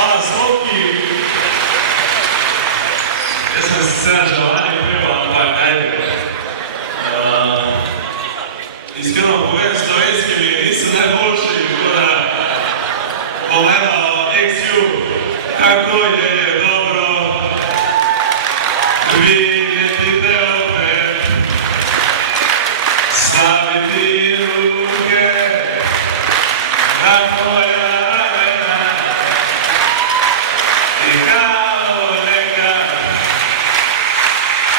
Hvala Sloki. Jaz sem sicer želanje peva, ampak ajde. Iskreno povem, slovenski mi niso najboljši, tako da povema XU, kako je dobro videti te opet, staviti ruke na tvoja ramena i kao neka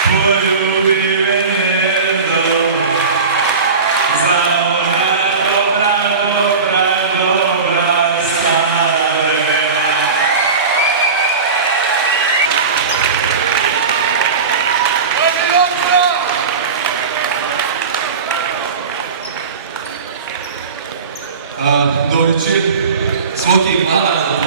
poljubi me jednom za ona dobra, dobra, dobra stara vremena. Dobar večer, Sloki, hvala